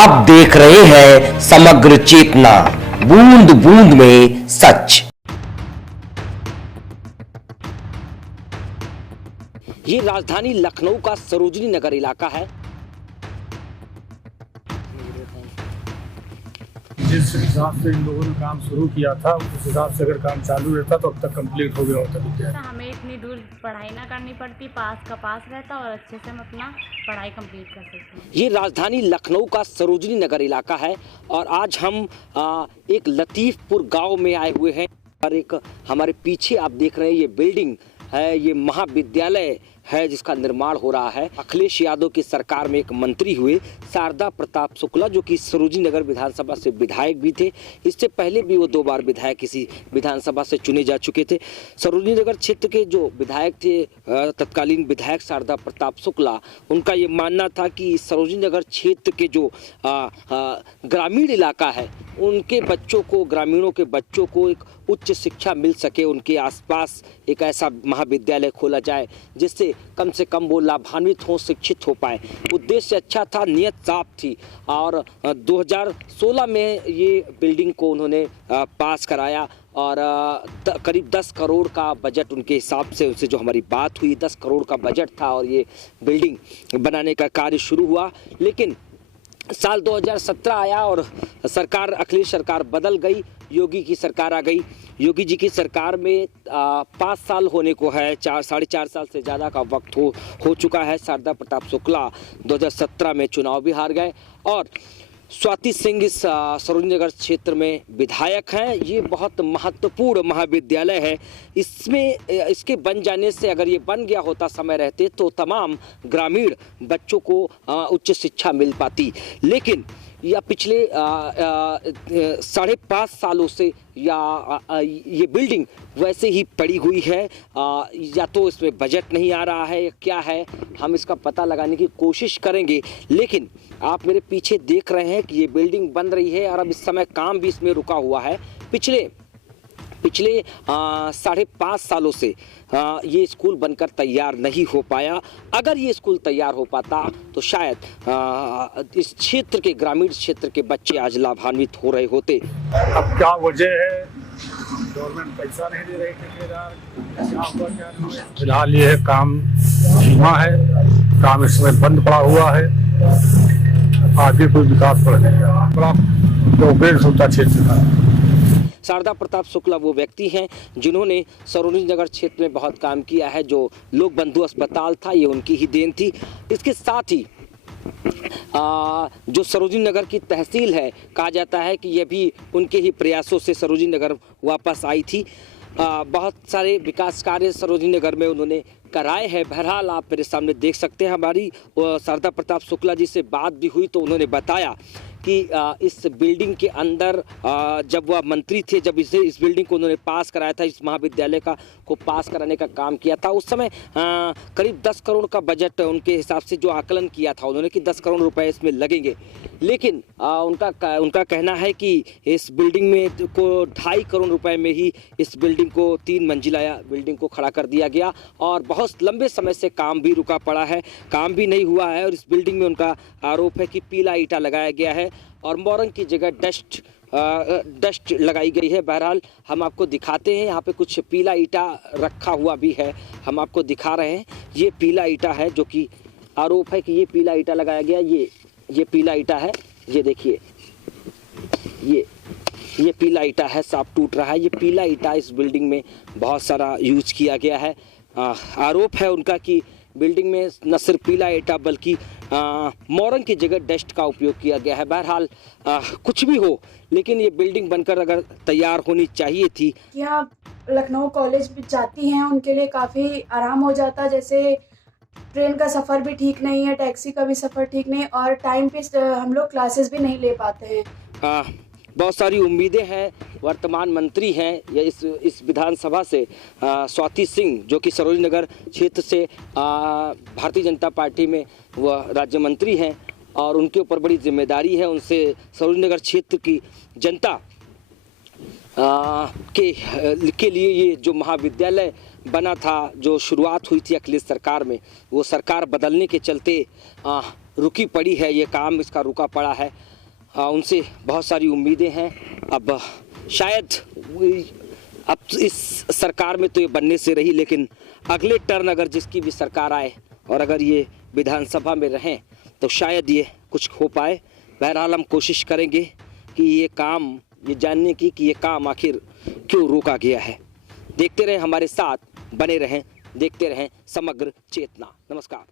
आप देख रहे हैं समग्र चेतना, बूंद बूंद में सच। ये राजधानी लखनऊ का सरोजनी नगर इलाका है। जिस हिसाब से इन लोगों ने काम शुरू किया था उस हिसाब से अगर काम चालू रहता तो अब तक कंप्लीट हो गया होता विद्यालय। हमें इतनी दूर पढ़ाई ना करनी पड़ती, पास का पास रहता और अच्छे से हम अपना पढ़ाई कंप्लीट कर सकते हैं। ये राजधानी लखनऊ का सरोजनी नगर इलाका है और आज हम एक लतीफपुर गांव में आए हुए हैं और एक हमारे पीछे आप देख रहे हैं ये बिल्डिंग है, ये महाविद्यालय है जिसका निर्माण हो रहा है। अखिलेश यादव की सरकार में एक मंत्री हुए शारदा प्रताप शुक्ला, जो कि सरोजनी नगर विधानसभा से विधायक भी थे। इससे पहले भी वो 2 बार विधायक इसी विधानसभा से चुने जा चुके थे। सरोजनी नगर क्षेत्र के जो विधायक थे, तत्कालीन विधायक शारदा प्रताप शुक्ला, उनका ये मानना था कि सरोजनी नगर क्षेत्र के जो ग्रामीण इलाका है उनके बच्चों को, ग्रामीणों के बच्चों को एक उच्च शिक्षा मिल सके, उनके आसपास एक ऐसा महाविद्यालय खोला जाए जिससे कम से कम वो लाभान्वित हो, शिक्षित हो पाए। उद्देश्य अच्छा था, नियत साफ थी और 2016 में ये बिल्डिंग को उन्होंने पास कराया और करीब 10 करोड़ का बजट उनके हिसाब से, उनसे जो हमारी बात हुई 10 करोड़ का बजट था और ये बिल्डिंग बनाने का कार्य शुरू हुआ। लेकिन साल 2017 आया और सरकार, अखिलेश सरकार बदल गई, योगी की सरकार आ गई। योगी जी की सरकार में 5 साल होने को है, 4-4.5 साल से ज़्यादा का वक्त हो चुका है। शारदा प्रताप शुक्ला 2017 में चुनाव भी हार गए और स्वाति सिंह इस सरोजनी नगर क्षेत्र में विधायक हैं। ये बहुत महत्वपूर्ण महाविद्यालय है। इसके बन जाने से, अगर ये बन गया होता समय रहते, तो तमाम ग्रामीण बच्चों को उच्च शिक्षा मिल पाती। लेकिन या पिछले 5.5 सालों से ये बिल्डिंग वैसे ही पड़ी हुई है। या तो इसमें बजट नहीं आ रहा है या क्या है, हम इसका पता लगाने की कोशिश करेंगे। लेकिन आप मेरे पीछे देख रहे हैं कि ये बिल्डिंग बन रही है और अब इस समय काम भी इसमें रुका हुआ है। पिछले 5.5 सालों से ये स्कूल बनकर तैयार नहीं हो पाया। अगर ये स्कूल तैयार हो पाता तो शायद इस क्षेत्र के, ग्रामीण क्षेत्र के बच्चे आज लाभान्वित हो रहे होते। अब क्या वजह है, गवर्नमेंट पैसा नहीं दे रही, ठेकेदार क्या हुआ क्या नहीं हुआ। फिलहाल ये है काम धीमा है, काम इसमें बंद पड़ा हुआ है, आगे कोई विकास पड़ जाएगा। बड़ा प्रोग्रेस होता क्षेत्र का। शारदा प्रताप शुक्ला वो व्यक्ति हैं जिन्होंने सरोजनी नगर क्षेत्र में बहुत काम किया है। जो लोक बंधु अस्पताल था, ये उनकी ही देन थी। इसके साथ ही जो सरोजनी नगर की तहसील है, कहा जाता है कि ये भी उनके ही प्रयासों से सरोजनी नगर वापस आई थी। बहुत सारे विकास कार्य सरोजनी नगर में उन्होंने कराए हैं। बहरहाल आप मेरे सामने देख सकते हैं, हमारी शारदा प्रताप शुक्ला जी से बात भी हुई तो उन्होंने बताया कि इस बिल्डिंग के अंदर जब वह मंत्री थे, जब इस बिल्डिंग को उन्होंने पास कराया था, इस महाविद्यालय को पास कराने का काम किया था, उस समय करीब 10 करोड़ का बजट उनके हिसाब से जो आकलन किया था उन्होंने कि 10 करोड़ रुपए इसमें लगेंगे। लेकिन उनका कहना है कि इस बिल्डिंग में को 2.5 करोड़ रुपए में ही इस बिल्डिंग को 3 मंजिला बिल्डिंग को खड़ा कर दिया गया और बहुत लंबे समय से काम भी रुका पड़ा है, काम भी नहीं हुआ है। और इस बिल्डिंग में उनका आरोप है कि पीला ईंटा लगाया गया है और मोरंग की जगह डस्ट लगाई गई है। बहरहाल हम आपको दिखाते हैं, यहाँ पे कुछ पीला ईंटा रखा हुआ भी है, हम आपको दिखा रहे हैं। ये पीला ईंटा है, जो कि आरोप है कि ये पीला ईंटा लगाया गया। ये पीला ईंटा है, ये देखिए, ये पीला ईंटा है, साफ टूट रहा है। ये पीला ईंटा इस बिल्डिंग में बहुत सारा यूज किया गया है। आरोप है उनका कि बिल्डिंग में न सिर्फ पीला ईंटा बल्कि मोरंग की जगह डस्ट का उपयोग किया गया है। बहरहाल कुछ भी हो, लेकिन ये बिल्डिंग बनकर अगर तैयार होनी चाहिए थी। यहाँ लखनऊ कॉलेज भी जाती हैं, उनके लिए काफ़ी आराम हो जाता। जैसे ट्रेन का सफ़र भी ठीक नहीं है, टैक्सी का भी सफ़र ठीक नहीं, और टाइम पे हम लोग क्लासेस भी नहीं ले पाते हैं। बहुत सारी उम्मीदें हैं। वर्तमान मंत्री हैं या इस विधानसभा से स्वाति सिंह, जो कि सरोजनी नगर क्षेत्र से भारतीय जनता पार्टी में वह राज्य मंत्री हैं और उनके ऊपर बड़ी जिम्मेदारी है। उनसे सरोजनी नगर क्षेत्र की जनता के लिए ये जो महाविद्यालय बना था, जो शुरुआत हुई थी अखिलेश सरकार में, वो सरकार बदलने के चलते रुकी पड़ी है, ये काम इसका रुका पड़ा है। उनसे बहुत सारी उम्मीदें हैं। अब शायद अब इस सरकार में तो ये बनने से रही, लेकिन अगले टर्न अगर जिसकी भी सरकार आए और अगर ये विधानसभा में रहें तो शायद ये कुछ हो पाए। बहरहाल हम कोशिश करेंगे कि ये जानने की कि ये काम आखिर क्यों रोका गया है। देखते रहें, हमारे साथ बने रहें, देखते रहें समग्र चेतना। नमस्कार।